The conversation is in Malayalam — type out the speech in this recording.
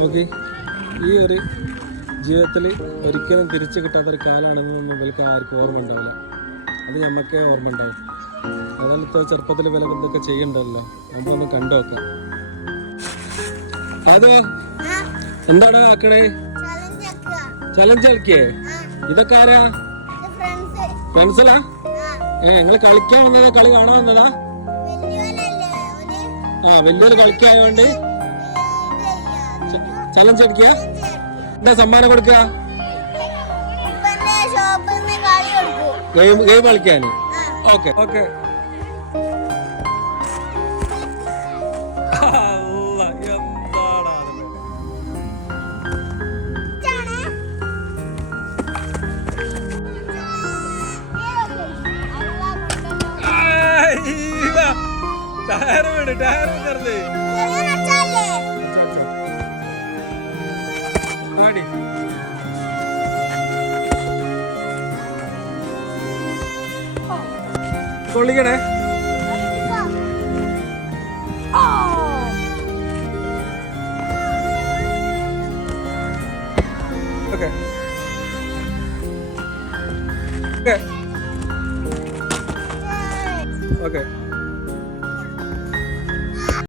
നോക്കി. ഈ ഒരു ജീവിതത്തിൽ ഒരിക്കലും തിരിച്ചു കിട്ടാത്തൊരു കാലമാണെന്ന് നമ്മൾക്ക് ആർക്കും ഓർമ്മ ഉണ്ടാവില്ല അത് നമുക്കേ ഓർമ്മ ഉണ്ടാവും അതുപോലത്തെ ചെറുപ്പത്തിൽ വില ഇതൊക്കെ ചെയ്യണ്ടല്ലോ നമ്മളൊന്ന് കണ്ടു നോക്കാം. എന്താണ് ആക്കണേ? ചലഞ്ച് കളിക്കേ? ഇതൊക്കെ ആരാ? ഫ്രണ്ട്സലാ? ഏ നിങ്ങൾ കളിക്കാൻ വന്നതാ? കളി കാണാൻ വന്നതാ? ആ വലിയൊരു കളിക്കായോണ്ട് ചലഞ്ച് അടിക്കുക എന്താ സമ്മാനം കൊടുക്കുക? ഗെയിം ഗെയിം കളിക്കാന് ഓക്കെ ഓക്കെ ടയർ വീട് ടയർ ചെറുത് ആടി കൊള്ളിക്കണേ. ഓക്കെ. ഓക്കെ. ഓക്കെ.